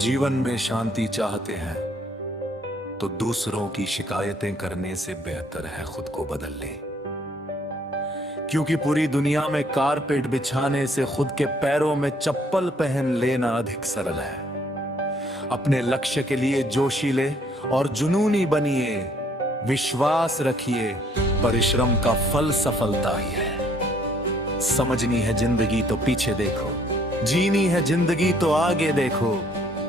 जीवन में शांति चाहते हैं तो दूसरों की शिकायतें करने से बेहतर है खुद को बदल लें। क्योंकि पूरी दुनिया में कारपेट बिछाने से खुद के पैरों में चप्पल पहन लेना अधिक सरल है। अपने लक्ष्य के लिए जोशीले और जुनूनी बनिए, विश्वास रखिए, परिश्रम का फल सफलता ही है। समझनी है जिंदगी तो पीछे देखो, जीनी है जिंदगी तो आगे देखो।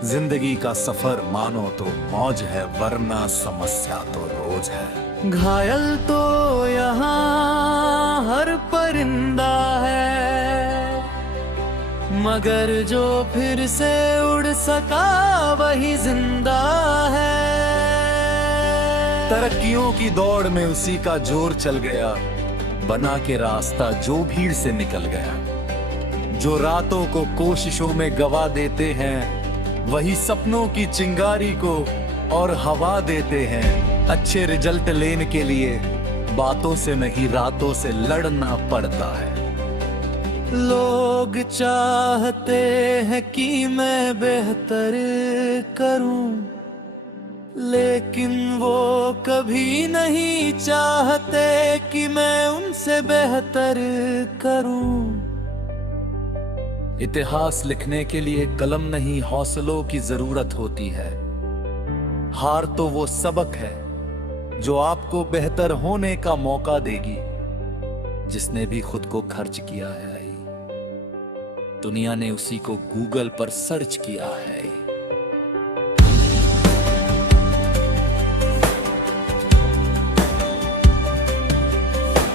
जिंदगी का सफर मानो तो मौज है, वरना समस्या तो रोज है। घायल तो यहाँ हर परिंदा है, मगर जो फिर से उड़ सका वही जिंदा है। तरक्कियों की दौड़ में उसी का जोर चल गया, बना के रास्ता जो भीड़ से निकल गया। जो रातों को कोशिशों में गवा देते हैं, वही सपनों की चिंगारी को और हवा देते हैं। अच्छे रिजल्ट लेने के लिए बातों से नहीं रातों से लड़ना पड़ता है। लोग चाहते हैं कि मैं बेहतर करूं, लेकिन वो कभी नहीं चाहते कि मैं उनसे बेहतर करूं। इतिहास लिखने के लिए कलम नहीं हौसलों की जरूरत होती है। हार तो वो सबक है जो आपको बेहतर होने का मौका देगी। जिसने भी खुद को खर्च किया है, दुनिया ने उसी को गूगल पर सर्च किया है।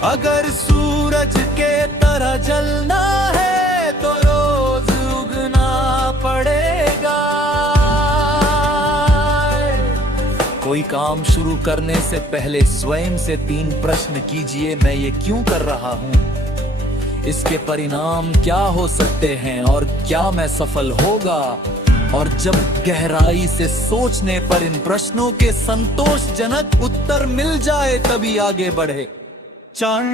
अगर सूरज के तरह जलना है तो रोज उगना पड़ेगा। कोई काम शुरू करने से पहले स्वयं से 3 प्रश्न कीजिए। मैं ये क्यों कर रहा हूँ, इसके परिणाम क्या हो सकते हैं और क्या मैं सफल होगा। और जब गहराई से सोचने पर इन प्रश्नों के संतोषजनक उत्तर मिल जाए तभी आगे बढ़े। चाण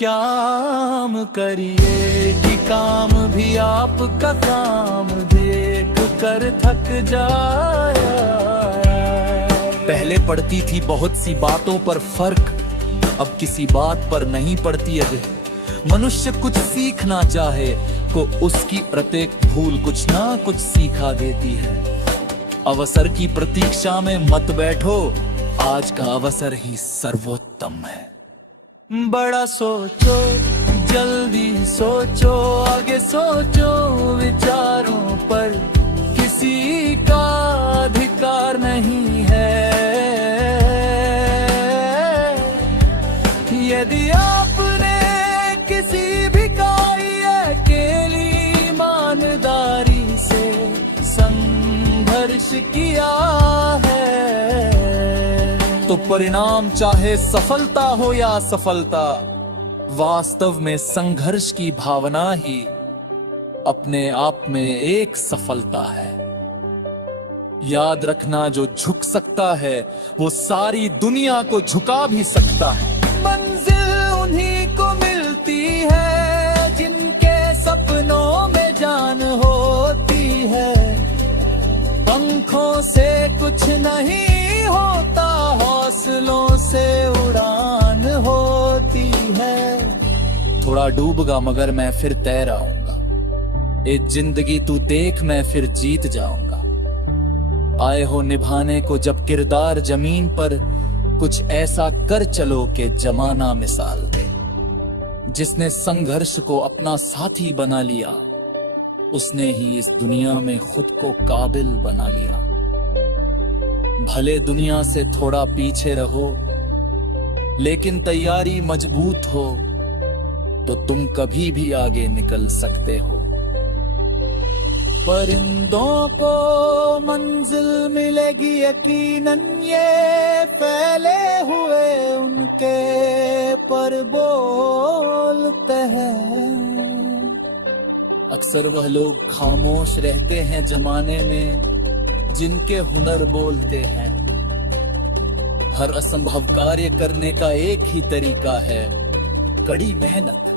काम करिए कि काम भी आपका काम देख कर थक जाए। पहले पड़ती थी बहुत सी बातों पर फर्क, अब किसी बात पर नहीं पड़ती है। मनुष्य कुछ सीखना चाहे तो उसकी प्रत्येक भूल कुछ ना कुछ सिखा देती है। अवसर की प्रतीक्षा में मत बैठो, आज का अवसर ही सर्वोत्तम है। बड़ा सोचो, जल्दी सोचो, आगे सोचो, विचारों पर किसी का अधिकार नहीं है। यदि आपने किसी भी कार्य के लिए ईमानदारी से संघर्ष किया है, तो परिणाम चाहे सफलता हो या असफलता, वास्तव में संघर्ष की भावना ही अपने आप में एक सफलता है। याद रखना, जो झुक सकता है वो सारी दुनिया को झुका भी सकता है। मंजिल उन्हीं को मिलती है जिनके सपनों में जान होती है। पंखों से कुछ नहीं होता, हौसलों से उड़ान होती है। थोड़ा डूबगा मगर मैं फिर तैर आऊंगा। एक जिंदगी तू देख, मैं फिर जीत जाऊंगा। आए हो निभाने को जब किरदार जमीन पर, कुछ ऐसा कर चलो कि जमाना मिसाल दे। जिसने संघर्ष को अपना साथी बना लिया, उसने ही इस दुनिया में खुद को काबिल बना लिया। भले दुनिया से थोड़ा पीछे रहो, लेकिन तैयारी मजबूत हो तो तुम कभी भी आगे निकल सकते हो। परिंदों को मंजिल मिलेगी यकीनन, ये फैले हुए उनके पर बोलते हैं। अक्सर वह लोग खामोश रहते हैं जमाने में जिनके हुनर बोलते हैं। हर असंभव कार्य करने का एक ही तरीका है, कड़ी मेहनत।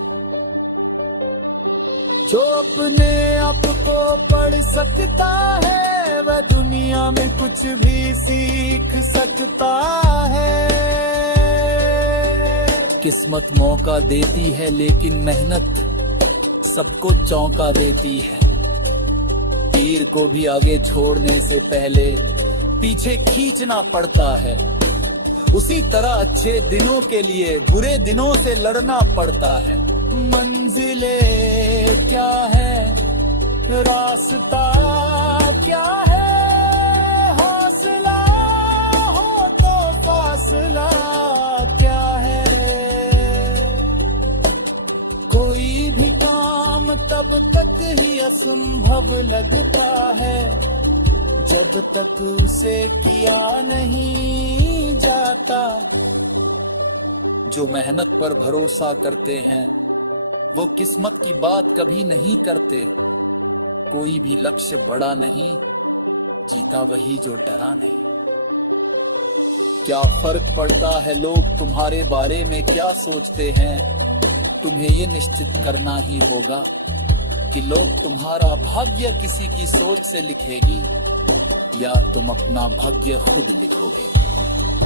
जो अपने आप को पढ़ सकता है वह दुनिया में कुछ भी सीख सकता है। किस्मत मौका देती है लेकिन मेहनत सबको चौंका देती है। तीर को भी आगे छोड़ने से पहले पीछे खींचना पड़ता है। उसी तरह अच्छे दिनों के लिए बुरे दिनों से लड़ना पड़ता है। मंजिले क्या है, रास्ता क्या है, हौसला हो तो फासला क्या है। कोई भी काम तब तक ही असंभव लगता है जब तक उसे किया नहीं जाता। जो मेहनत पर भरोसा करते हैं वो किस्मत की बात कभी नहीं करते। कोई भी लक्ष्य बड़ा नहीं, जीता वही जो डरा नहीं। क्या फर्क पड़ता है लोग तुम्हारे बारे में क्या सोचते हैं। तुम्हें ये निश्चित करना ही होगा कि लोग तुम्हारा भाग्य किसी की सोच से लिखेगी या तुम अपना भाग्य खुद लिखोगे।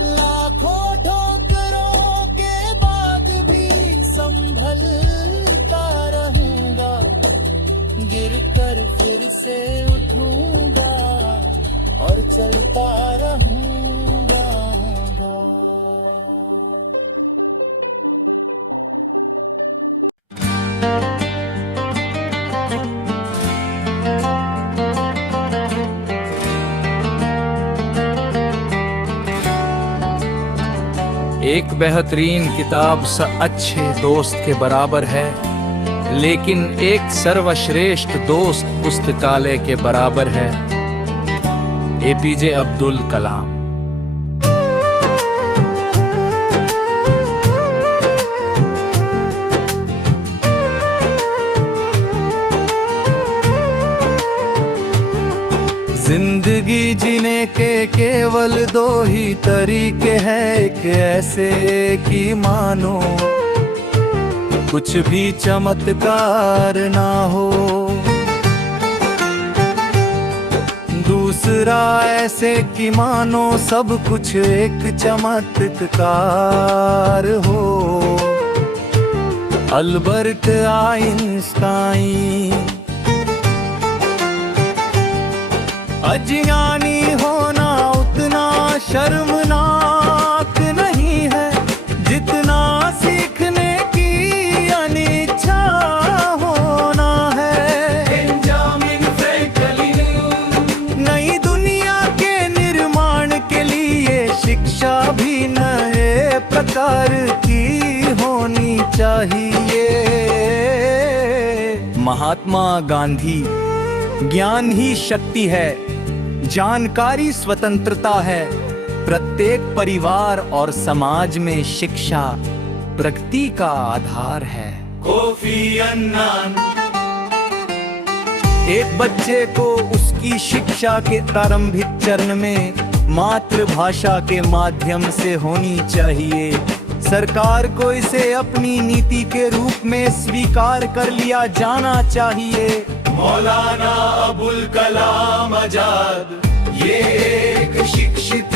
लाखों ठोकरों के बाद भी संभलता रहूंगा, गिरकर फिर से उठूंगा और चलता रहूंगा। एक बेहतरीन किताब अच्छे दोस्त के बराबर है, लेकिन एक सर्वश्रेष्ठ दोस्त पुस्तकालय के बराबर है। एपीजे अब्दुल कलाम। जिंदगी जीने के केवल दो ही तरीके हैं, एक ऐसे कि मानो कुछ भी चमत्कार ना हो, दूसरा ऐसे कि मानो सब कुछ एक चमत्कार हो। Albert Einstein. अज्ञानी होना उतना शर्मनाक नहीं है जितना सीखने की अनिच्छा होना है। Benjamin Franklin. नई दुनिया के निर्माण के लिए शिक्षा भी नए प्रकार की होनी चाहिए। महात्मा गांधी। ज्ञान ही शक्ति है, जानकारी स्वतंत्रता है। प्रत्येक परिवार और समाज में शिक्षा प्रगति का आधार है। Kofi Annan. एक बच्चे को उसकी शिक्षा के प्रारंभिक चरण में मातृभाषा के माध्यम से होनी चाहिए। सरकार को इसे अपनी नीति के रूप में स्वीकार कर लिया जाना चाहिए। मौलाना अबुल कलाम आजाद। ये एक शिक्षित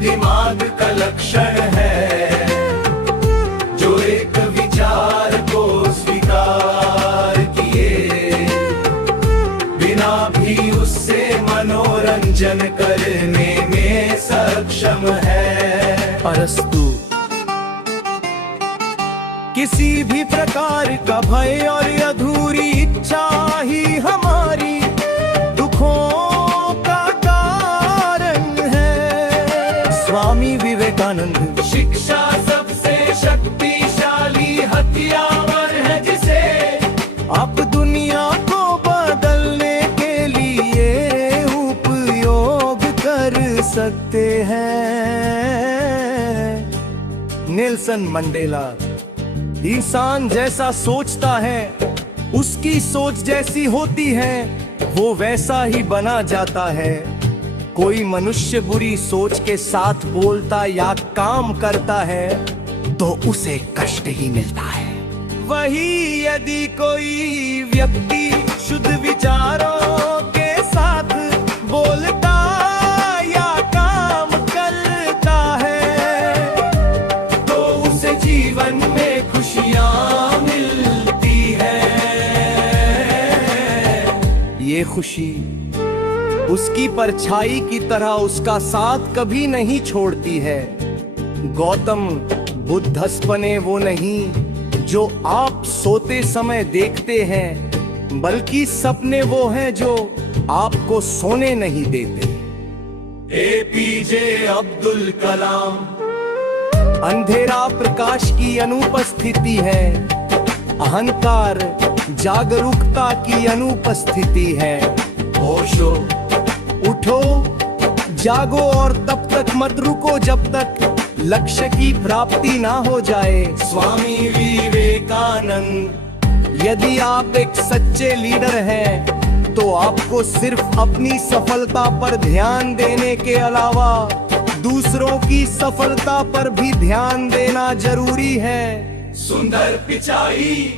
दिमाग का लक्षण है जो एक विचार को स्वीकार किए बिना भी उससे मनोरंजन करने में सक्षम है। अरस्तु। किसी भी प्रकार का भय और अधूरी इच्छा ही हमारी दुखों का कारण है। स्वामी विवेकानंद। शिक्षा सबसे शक्तिशाली हथियार है जिसे आप दुनिया को बदलने के लिए उपयोग कर सकते हैं। Nelson Mandela. इंसान जैसा सोचता है उसकी सोच जैसी होती है वो वैसा ही बना जाता है। कोई मनुष्य बुरी सोच के साथ बोलता या काम करता है तो उसे कष्ट ही मिलता है। वही यदि कोई व्यक्ति शुद्ध विचारों के साथ बोलता या काम करता है तो उसे जीवन में खुशियां मिलती है। ये खुशी उसकी परछाई की तरह उसका साथ कभी नहीं छोड़ती है। गौतम बुद्धस्पने वो नहीं जो आप सोते समय देखते हैं, बल्कि सपने वो हैं जो आपको सोने नहीं देते। APJ अब्दुल कलाम। अंधेरा प्रकाश की अनुपस्थिति है, अहंकार जागरूकता की अनुपस्थिति है। होशो उठो, जागो और तब तक मत रुको जब तक लक्ष्य की प्राप्ति ना हो जाए। स्वामी विवेकानंद। यदि आप एक सच्चे लीडर हैं तो आपको सिर्फ अपनी सफलता पर ध्यान देने के अलावा दूसरों की सफलता पर भी ध्यान देना जरूरी है। सुंदर पिचाई।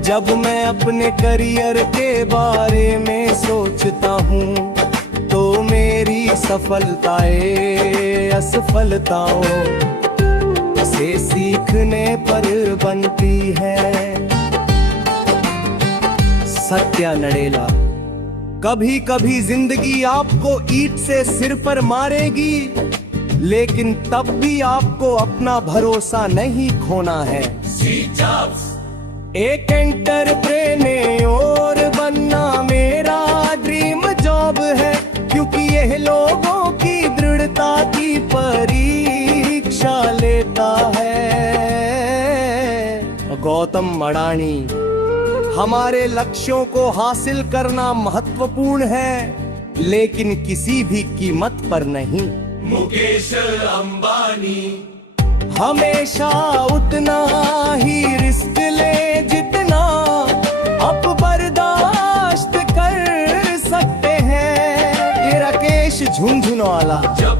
जब मैं अपने करियर के बारे में सोचता हूँ तो मेरी सफलताएं असफलताओं से सीखने पर बनती है। सत्या नडेला। कभी कभी जिंदगी आपको ईंट से सिर पर मारेगी, लेकिन तब भी आपको अपना भरोसा नहीं खोना है। एक एंटरप्रेन्योर बनना मेरा ड्रीम जॉब है, क्योंकि यह लोगों की दृढ़ता की परीक्षा लेता है। गौतम अडानी। हमारे लक्ष्यों को हासिल करना महत्वपूर्ण है, लेकिन किसी भी कीमत पर नहीं। मुकेश अंबानी। हमेशा उतना ही रिस्क ले जितना आप बर्दाश्त कर सकते हैं। ये राकेश झुनझुनवाला। जब